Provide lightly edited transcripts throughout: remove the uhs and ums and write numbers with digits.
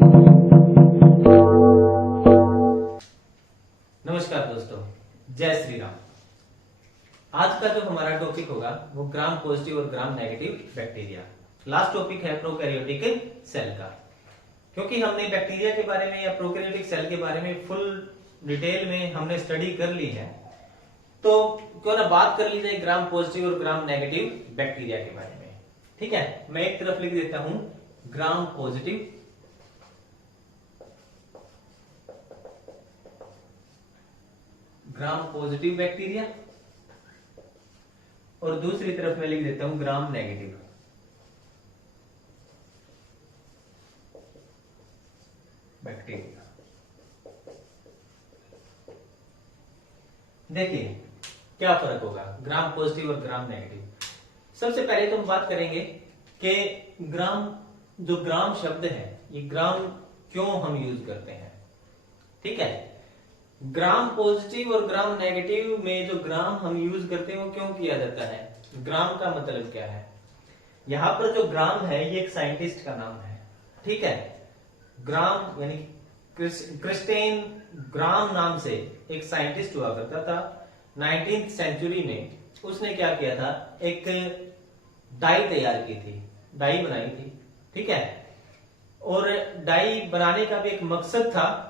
नमस्कार दोस्तों, जय श्री राम। आज का जो हमारा टॉपिक होगा वो ग्राम पॉजिटिव और gram negative bacteria. Last topic है प्रोकैरियोटिक सेल का। क्योंकि हमने बैक्टीरिया के बारे में या प्रोकैरियोटिक सेल के बारे में फुल डिटेल में हमने स्टडी कर ली है, तो क्यों ना बात कर ली जाए ग्राम पॉजिटिव और ग्राम नेगेटिव बैक्टीरिया के बारे में। ठीक है, मैं एक तरफ लिख देता हूं ग्राम पॉजिटिव बैक्टीरिया और दूसरी तरफ मैं लिख देता हूं ग्राम नेगेटिव बैक्टीरिया। देखिए क्या फर्क होगा ग्राम पॉजिटिव और ग्राम नेगेटिव। सबसे पहले तो हम बात करेंगे कि जो ग्राम शब्द है, ये ग्राम क्यों हम यूज करते हैं। ठीक है, ग्राम पॉजिटिव और ग्राम नेगेटिव में जो ग्राम हम यूज करते हैं वो क्यों किया जाता है, ग्राम का मतलब क्या है। यहां पर जो ग्राम है ये एक साइंटिस्ट का नाम है। ठीक है, ग्राम यानी क्रिस्टेन ग्राम नाम से एक साइंटिस्ट हुआ करता था 19th सेंचुरी में। उसने क्या किया था, एक डाई तैयार की थी, डाई बनाई थी। ठीक है, और डाई बनाने का भी एक मकसद था।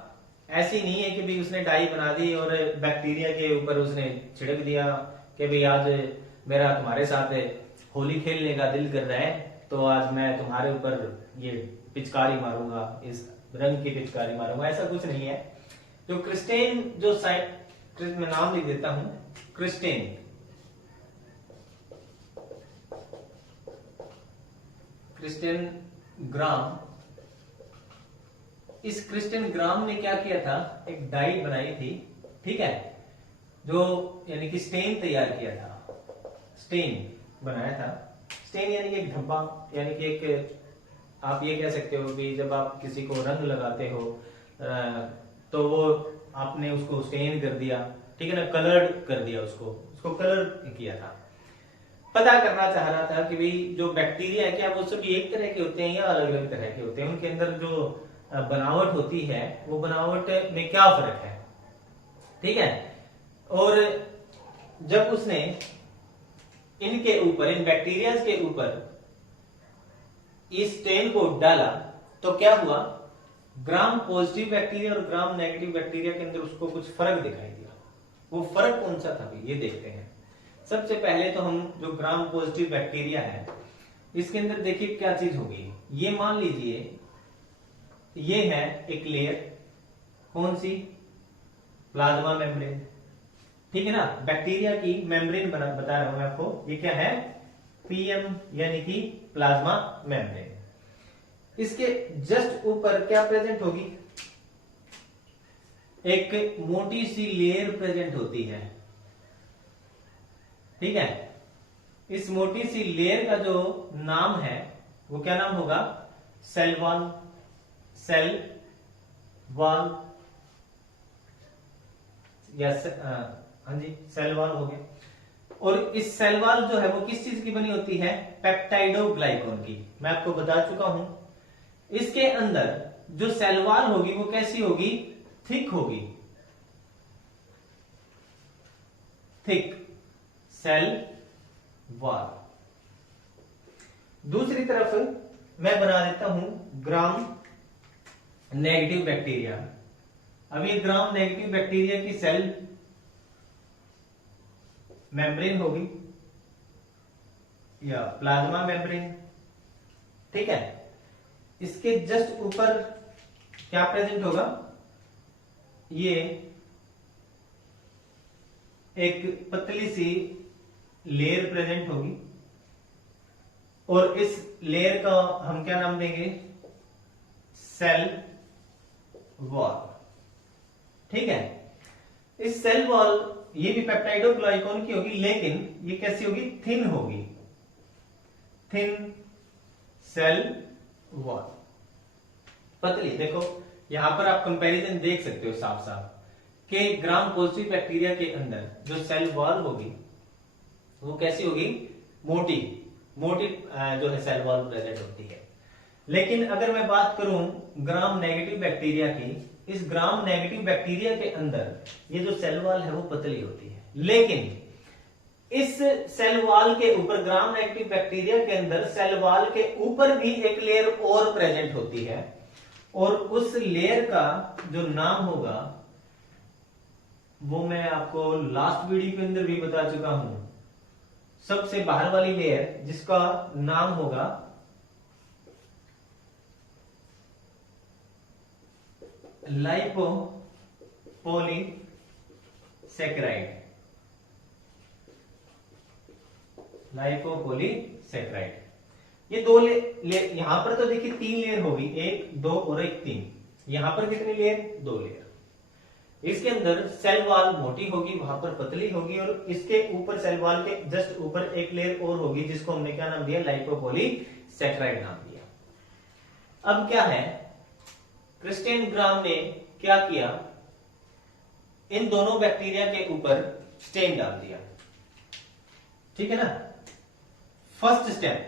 ऐसी नहीं है कि भी उसने डाई बना दी और बैक्टीरिया के ऊपर उसने छिड़क दिया कि भाई आज मेरा तुम्हारे साथ होली खेलने का दिल कर रहा है तो आज मैं तुम्हारे ऊपर ये पिचकारी मारूंगा, इस रंग की पिचकारी मारूंगा। ऐसा कुछ नहीं है। जो क्रिस्टेन जो मैं नाम लिख देता हूं क्रिस्टेन ग्राम। इस क्रिस्टेन ग्राम ने क्या किया था, एक डाई बनाई थी। ठीक है, जो यानी कि स्टेन तैयार किया था, स्टेन बनाया था। स्टेन यानी एक धब्बा, यानी कि एक आप ये कह सकते हो कि जब आप किसी को रंग लगाते हो तो वो आपने उसको स्टेन कर दिया। ठीक है ना, कलर्ड कर दिया, उसको कलर किया था। पता करना चाह रहा था कि भाई जो बैक्टीरिया है क्या वो सभी एक तरह के होते हैं या अलग अलग तरह के होते हैं, उनके अंदर जो बनावट होती है वो बनावट में क्या फर्क है। ठीक है, और जब उसने इनके ऊपर, इन बैक्टीरिया के ऊपर इस स्टेन को डाला तो क्या हुआ, ग्राम पॉजिटिव बैक्टीरिया और ग्राम नेगेटिव बैक्टीरिया के अंदर उसको कुछ फर्क दिखाई दिया। वो फर्क कौन सा था, ये देखते हैं। सबसे पहले तो हम जो ग्राम पॉजिटिव बैक्टीरिया है इसके अंदर देखिए क्या चीज होगी। ये मान लीजिए ये है एक लेयर, कौन सी, प्लाज्मा मेम्ब्रेन। ठीक है ना, बैक्टीरिया की मेम्ब्रेन बता रहा हूं मैं आपको। ये क्या है, पीएम यानी कि प्लाज्मा मेम्ब्रेन। इसके जस्ट ऊपर क्या प्रेजेंट होगी, एक मोटी सी लेयर प्रेजेंट होती है। ठीक है, इस मोटी सी लेयर का जो नाम है वो क्या नाम होगा, सेल वॉल या हाँ जी, सेल वॉल हो गया। और इस सेल वॉल जो है वो किस चीज की बनी होती है, पेप्टाइडोग्लाइकॉन की। मैं आपको बता चुका हूं। इसके अंदर जो सेल वॉल होगी वो कैसी होगी, थिक होगी, थिक सेल वॉल। दूसरी तरफ मैं बना देता हूं ग्राम नेगेटिव बैक्टीरिया। अब ये ग्राम नेगेटिव बैक्टीरिया की सेल मेम्ब्रेन होगी या प्लाज्मा मेम्ब्रेन। ठीक है, इसके जस्ट ऊपर क्या प्रेजेंट होगा, ये एक पतली सी लेयर प्रेजेंट होगी और इस लेयर का हम क्या नाम देंगे, सेल वॉल। ठीक है, इस सेल वॉल ये भी पेप्टाइडोग्लाइकॉन की होगी, लेकिन ये कैसी होगी, थिन होगी, थिन सेल वॉल, पतली। देखो यहां पर आप कंपैरिजन देख सकते हो साफ साफ कि ग्राम पॉजिटिव बैक्टीरिया के अंदर जो सेल वॉल होगी वो कैसी होगी, मोटी मोटी जो है सेल वॉल प्रेजेंट होती है। लेकिन अगर मैं बात करूं ग्राम नेगेटिव बैक्टीरिया की, इस ग्राम नेगेटिव बैक्टीरिया के अंदर ये जो सेल वॉल है वो पतली होती है, लेकिन इस सेल वॉल के ऊपर, ग्राम नेगेटिव बैक्टीरिया के अंदर सेल वॉल के ऊपर भी एक लेयर और प्रेजेंट होती है, और उस लेयर का जो नाम होगा वो मैं आपको लास्ट वीडियो के अंदर भी बता चुका हूं। सबसे बाहर वाली लेयर जिसका नाम होगा लाइपोपॉलीसैकेराइड। लाइपोपॉलीसैकेराइड, ये दो यहां पर तो देखिए 3 लेयर होगी, 1 2 और 1 3। यहां पर कितनी लेयर? 2 लेयर। इसके अंदर सेल वॉल मोटी होगी, वहां पर पतली होगी, और इसके ऊपर सेल वॉल के जस्ट ऊपर एक लेयर और होगी जिसको हमने क्या नाम दिया? लाइपोपॉलीसैकेराइड नाम दिया। अब क्या है, क्रिस्टियन ग्राम ने क्या किया, इन दोनों बैक्टीरिया के ऊपर स्टेन डाल दिया, ठीक है ना। फर्स्ट स्टेप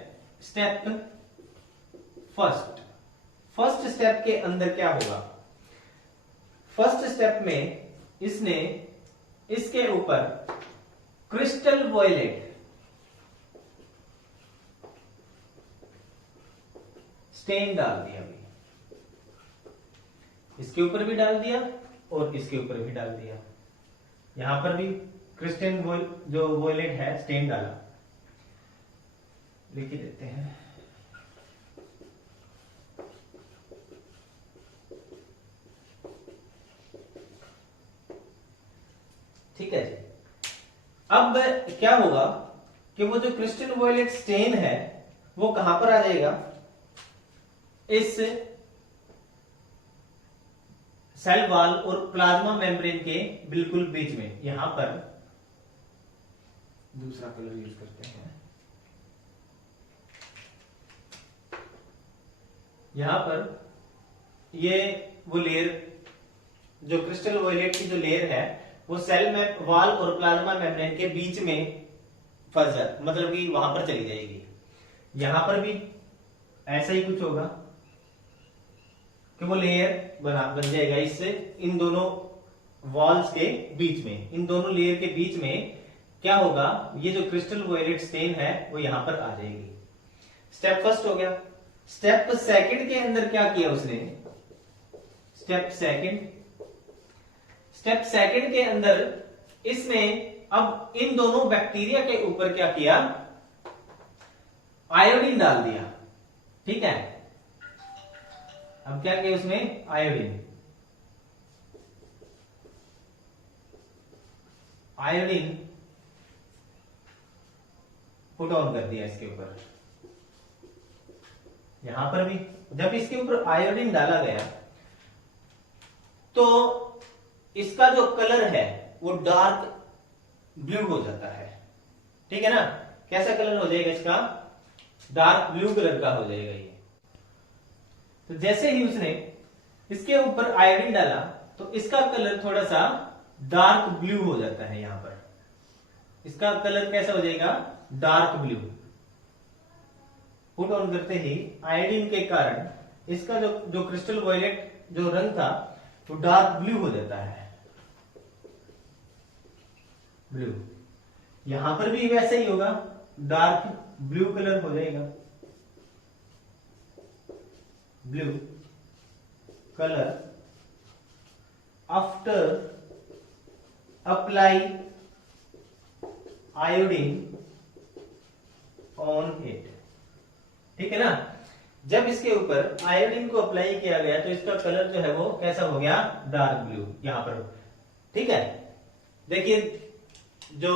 के अंदर क्या होगा? फर्स्ट स्टेप में इसने इसके ऊपर क्रिस्टल वॉयलेट स्टेन डाल दिया। अभी इसके ऊपर भी डाल दिया और इसके ऊपर भी डाल दिया, यहां पर भी क्रिस्टल जो वॉयलेट है स्टेन डाला। लिख देते हैं, ठीक है जी। अब क्या होगा कि वो जो क्रिस्टल वॉयलेट स्टेन है वो कहां पर आ जाएगा? इस सेल वॉल और प्लाज्मा मेम्ब्रेन के बिल्कुल बीच में। यहां पर दूसरा कलर यूज करते हैं, यहां पर ये वो लेयर जो क्रिस्टल वॉयलेट की जो लेयर है वो सेल में वॉल और प्लाज्मा मेम्ब्रेन के बीच में फंस जाती, मतलब कि वहां पर चली जाएगी। यहां पर भी ऐसा ही कुछ होगा कि वो लेयर बन जाएगा इससे, इन दोनों वॉल्स के बीच में, इन दोनों लेयर के बीच में क्या होगा, ये जो क्रिस्टल वॉयलेट स्टेन है वो यहां पर आ जाएगी। स्टेप फर्स्ट हो गया। स्टेप सेकंड के अंदर क्या किया उसने? स्टेप सेकंड के अंदर इसने अब इन दोनों बैक्टीरिया के ऊपर क्या किया? आयोडीन डाल दिया, ठीक है। अब क्या किया उसने? आयोडीन पुट ऑन कर दिया इसके ऊपर। यहां पर भी जब इसके ऊपर आयोडीन डाला गया तो इसका जो कलर है वो डार्क ब्लू हो जाता है, ठीक है ना। कैसा कलर हो जाएगा इसका? डार्क ब्लू कलर का हो जाएगा ये। तो जैसे ही उसने इसके ऊपर आयोडीन डाला तो इसका कलर थोड़ा सा डार्क ब्लू हो जाता है। यहां पर इसका कलर कैसा हो जाएगा? Dark blue. पुट ऑन करते ही आयोडीन के कारण इसका जो क्रिस्टल वॉयलेट जो रंग था वो डार्क ब्लू हो जाता है, ब्लू। यहां पर भी वैसे ही होगा, डार्क ब्लू कलर हो जाएगा, blue colour after apply iodine on it, ठीक है ना। जब इसके ऊपर आयोडीन को अप्लाई किया गया तो इसका कलर जो है वो कैसा हो गया? डार्क ब्लू, यहां पर, ठीक है। देखिए जो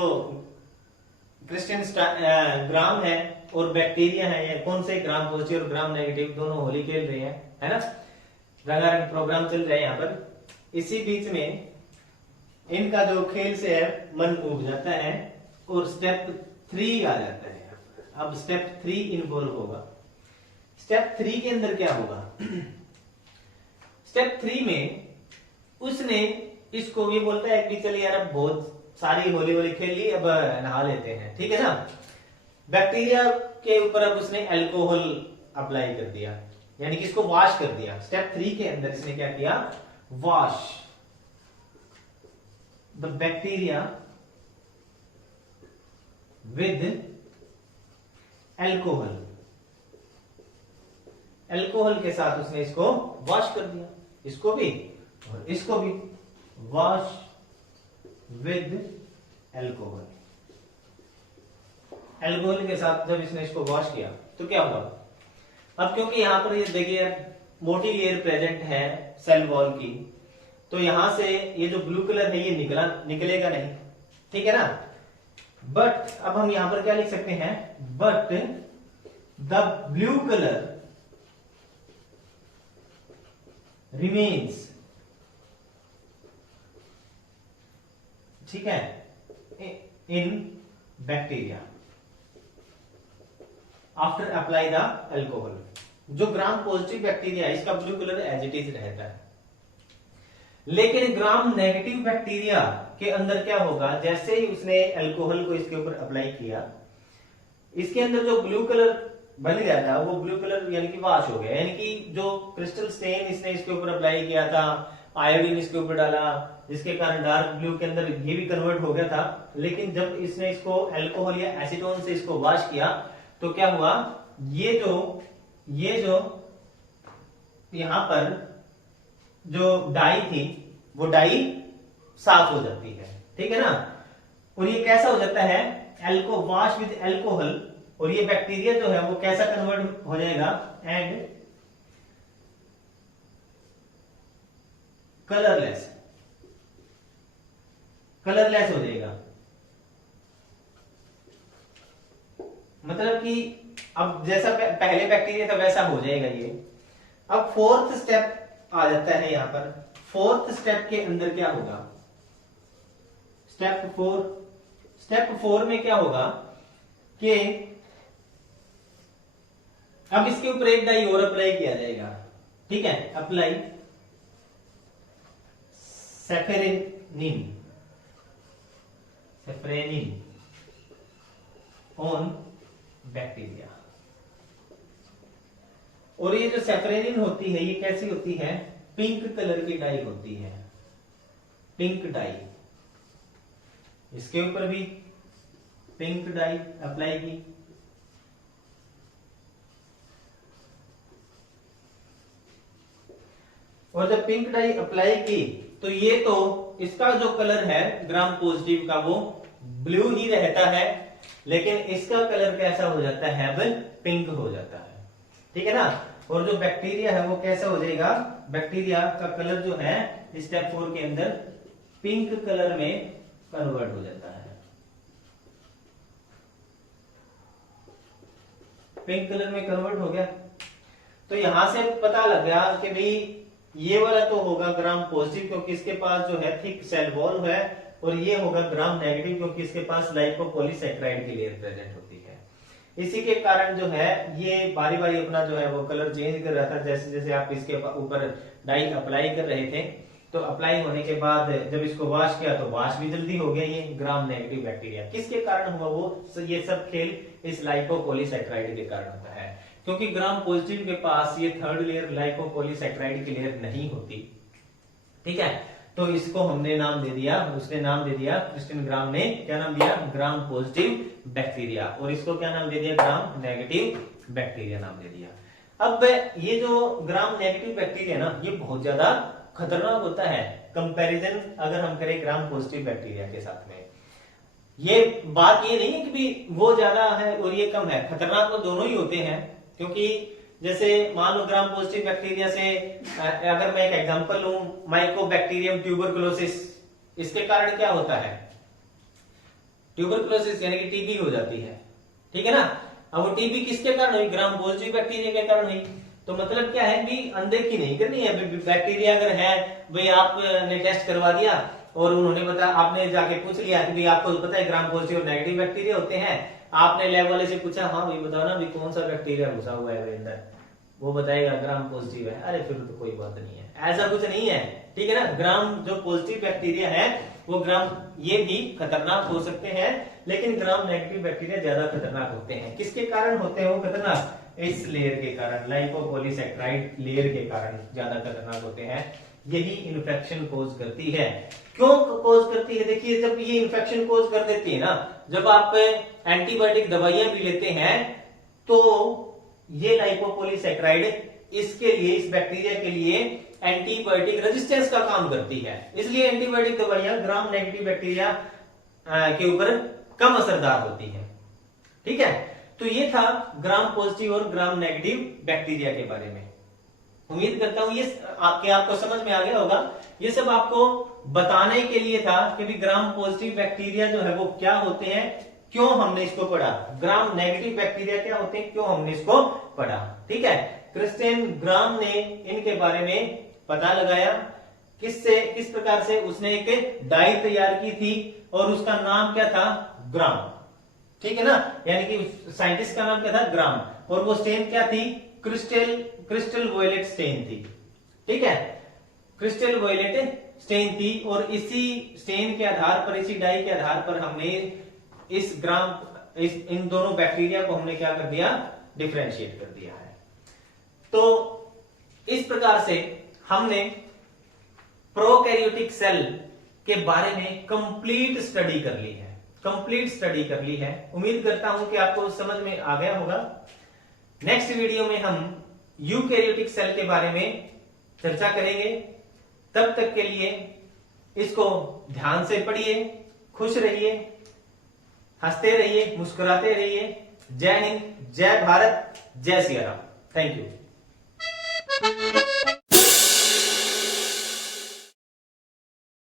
क्रिस्टियन ग्राम है और बैक्टीरिया है, ये कौन से ग्राम पॉजिटिव और ग्राम नेगेटिव दोनों होली खेल रहे हैं, है ना। रंगारंग प्रोग्राम चल रहा है यहाँ पर। इसी बीच में इनका जो खेल से है मन उब जाता है और स्टेप 3 आ जाता है। अब स्टेप 3 इन्वॉल्व होगा। स्टेप 3 के अंदर क्या होगा? स्टेप 3 में उसने इसको ये बोलता है कि चलिए यार अब बहुत सारी होली होली खेल ली, अब नहा लेते हैं, ठीक है ना। बैक्टीरिया के ऊपर अब उसने अल्कोहल अप्लाई कर दिया, यानी कि इसको वॉश कर दिया। स्टेप 3 के अंदर इसने क्या किया, wash the bacteria with alcohol, alcohol के साथ उसने इसको वॉश कर दिया, इसको भी और इसको भी, वॉश विद एल्कोहल। एल्कोहल के साथ जब इसने इसको वॉश किया तो क्या हुआ, अब क्योंकि यहां पर ये देखिए मोटी लेयर प्रेजेंट है सेल वॉल की, तो यहां से ये जो ब्लू कलर है ये निकलेगा नहीं, ठीक है ना। बट अब हम यहां पर क्या लिख सकते हैं, but the blue colour remains, ठीक है, in bacteria after apply the alcohol. जो ग्राम पॉजिटिव बैक्टीरिया है इसका blue colour as it is रहता है, लेकिन ग्राम नेगेटिव बैक्टीरिया के अंदर क्या होगा, जैसे ही उसने एल्कोहल को इसके ऊपर अप्लाई किया, इसके अंदर जो ब्लू कलर बन गया था वो ब्लू कलर यानी कि वॉश हो गया, यानी कि जो क्रिस्टल स्टेन इसने इसके ऊपर अप्लाई किया था, आयोडीन इसके ऊपर डाला, जिसके कारण डार्क ब्लू के अंदर ये भी कन्वर्ट हो गया था। लेकिन जब इसने इसको अल्कोहल या एसीटोन से इसको वॉश किया तो क्या हुआ, ये जो यहां पर जो डाई थी वो डाई साफ हो जाती है, ठीक है ना। और ये कैसा हो जाता है, एल्को वॉश विद एल्कोहल, और ये बैक्टीरिया जो है वो कैसा कन्वर्ट हो जाएगा, एंड कलरलेस हो जाएगा। मतलब कि अब जैसा पहले बैक्टीरिया था वैसा हो जाएगा ये। अब फोर्थ स्टेप आ जाता है यहां पर, फोर्थ स्टेप के अंदर क्या होगा, स्टेप 4 में क्या होगा कि अब इसके ऊपर एक डाई और अप्लाई किया जाएगा, ठीक है, अप्लाई सेफेरेनिन ऑन बैक्टीरिया। और ये जो सेफरेनिन होती है ये कैसी होती है, पिंक कलर की डाई होती है, पिंक डाई। इसके ऊपर भी पिंक डाई अप्लाई की, और जब पिंक डाई अप्लाई की तो ये तो इसका जो कलर है ग्राम पॉजिटिव का वो ब्लू ही रहता है, लेकिन इसका कलर कैसा हो जाता है, पिंक हो जाता है, ठीक है ना। और जो बैक्टीरिया है वो कैसा हो जाएगा, बैक्टीरिया का कलर जो है स्टेप 4 के अंदर पिंक कलर में कन्वर्ट हो जाता है, पिंक कलर में कन्वर्ट हो गया। तो यहां से पता लग गया कि भाई ये वाला तो होगा ग्राम पॉजिटिव क्योंकि इसके पास जो है थिक सेल वॉल है, और ये होगा ग्राम नेगेटिव क्योंकि इसके पास लाइपोपॉलीसैकेराइड की लेयर प्रेजेंट होती है। इसी के कारण जो है ये बारी बारी अपना जो है वो कलर चेंज कर रहा था, जैसे जैसे आप इसके ऊपर डाई अप्लाई कर रहे थे, तो अप्लाई होने के बाद जब इसको वॉश किया तो वॉश भी जल्दी हो गया। ये ग्राम नेगेटिव बैक्टीरिया किसके कारण हुआ, वो ये सब खेल इस लाइपोपॉलीसैकेराइड के कारण होता है, क्योंकि ग्राम पॉजिटिव के पास ये थर्ड लेयर लाइपोपॉलीसैकेराइड की लेयर नहीं होती, ठीक है। तो इसको हमने नाम दे दिया, उसने नाम दे दिया, क्रिस्टिन ग्राम ने क्या नाम दिया, ग्राम पॉजिटिव बैक्टीरिया, और इसको क्या नाम दे दिया, ग्राम नेगेटिव बैक्टीरिया नाम दे दिया। अब ये जो ग्राम नेगेटिव बैक्टीरिया ना ये बहुत ज्यादा खतरनाक होता है कंपैरिजन अगर हम करें ग्राम पॉजिटिव बैक्टीरिया के साथ में। ये बात ये नहीं है कि भी वो ज्यादा है और ये कम है, खतरनाक तो दोनों ही होते हैं। क्योंकि जैसे मान लो ग्राम पॉजिटिव बैक्टीरिया से अगर मैं एक एग्जांपल लूं, माइकोबैक्टीरियम ट्यूबरकुलोसिस, इसके कारण क्या होता है, ट्यूबरकुलोसिस यानी कि टीबी हो जाती है, ठीक है ना। अब वो टीबी किसके कारण हुई, ग्राम पॉजिटिव बैक्टीरिया के कारण हुई। तो मतलब क्या है कि अनदेखी नहीं करनी है, बैक्टीरिया अगर है भाई आपने टेस्ट करवा दिया और उन्होंने बता, आपने जाके पूछ लिया कि भाई आपको पता है ग्राम पॉजिटिव और नेगेटिव बैक्टीरिया होते हैं, आपने लैब वाले से पूछा हाँ भाई बताओ ना भाई कौन सा बैक्टीरिया घुसा हुआ है अंदर, वो बताएगा ग्राम पॉजिटिव है, अरे फिर तो कोई बात नहीं है, ऐसा कुछ नहीं है, ठीक है ना। ग्राम जो पॉजिटिव बैक्टीरिया है वो ग्राम ये भी खतरनाक हो सकते हैं, लेकिन ग्राम नेगेटिव बैक्टीरिया ज्यादा खतरनाक होते हैं। किसके कारण होते हैं वो खतरनाक, इस लेयर के कारण, लाइपोपॉलीसैकेराइड लेयर के कारण ज्यादा खतरनाक होते हैं। यही इन्फेक्शन कोज करती है। क्यों कोज करती है? देखिए, जब ये इन्फेक्शन कोज कर देती है ना, जब आप एंटीबायोटिक दवाइयां भी लेते हैं तो ये लाइपोपॉलीसैकेराइड इसके लिए, इस बैक्टीरिया के लिए एंटीबायोटिक रेजिस्टेंस का काम करती है। इसलिए एंटीबायोटिक दवाइयां ग्राम नेगेटिव बैक्टीरिया के ऊपर कम असरदार होती है। ठीक है, तो ये था ग्राम पॉजिटिव और ग्राम नेगेटिव बैक्टीरिया के बारे में। उम्मीद करता हूं ये आपको समझ में आ गया होगा। ये सब आपको बताने के लिए था कि भी ग्राम पॉजिटिव बैक्टीरिया जो है वो क्या होते हैं, क्यों हमने इसको पढ़ा। ग्राम नेगेटिव बैक्टीरिया क्या होते हैं, क्यों हमने इसको पढ़ा। ठीक है, क्रिस्टियन ग्राम ने इनके बारे में पता लगाया। किस प्रकार से? उसने एक डाई तैयार की थी और उसका नाम क्या था? ग्राम। ठीक है ना, यानी कि साइंटिस्ट का नाम क्या था? ग्राम। और वो स्टेन क्या थी? क्रिस्टल वॉयलेट स्टेन थी। ठीक है, क्रिस्टल वॉयलेट स्टेन थी। और इसी स्टेन के आधार पर, इसी डाई के आधार पर हमने इन दोनों बैक्टीरिया को हमने क्या कर दिया? डिफरेंशिएट कर दिया है। तो इस प्रकार से हमने प्रोकैरियोटिक सेल के बारे में कंप्लीट स्टडी कर ली है। उम्मीद करता हूं कि आपको समझ में आ गया होगा। नेक्स्ट वीडियो में हम यूकैरियोटिक सेल के बारे में चर्चा करेंगे। तब तक के लिए इसको ध्यान से पढ़िए, खुश रहिए, हंसते रहिए, मुस्कुराते रहिए। जय हिंद, जय भारत, जय सिया राम। Thank you.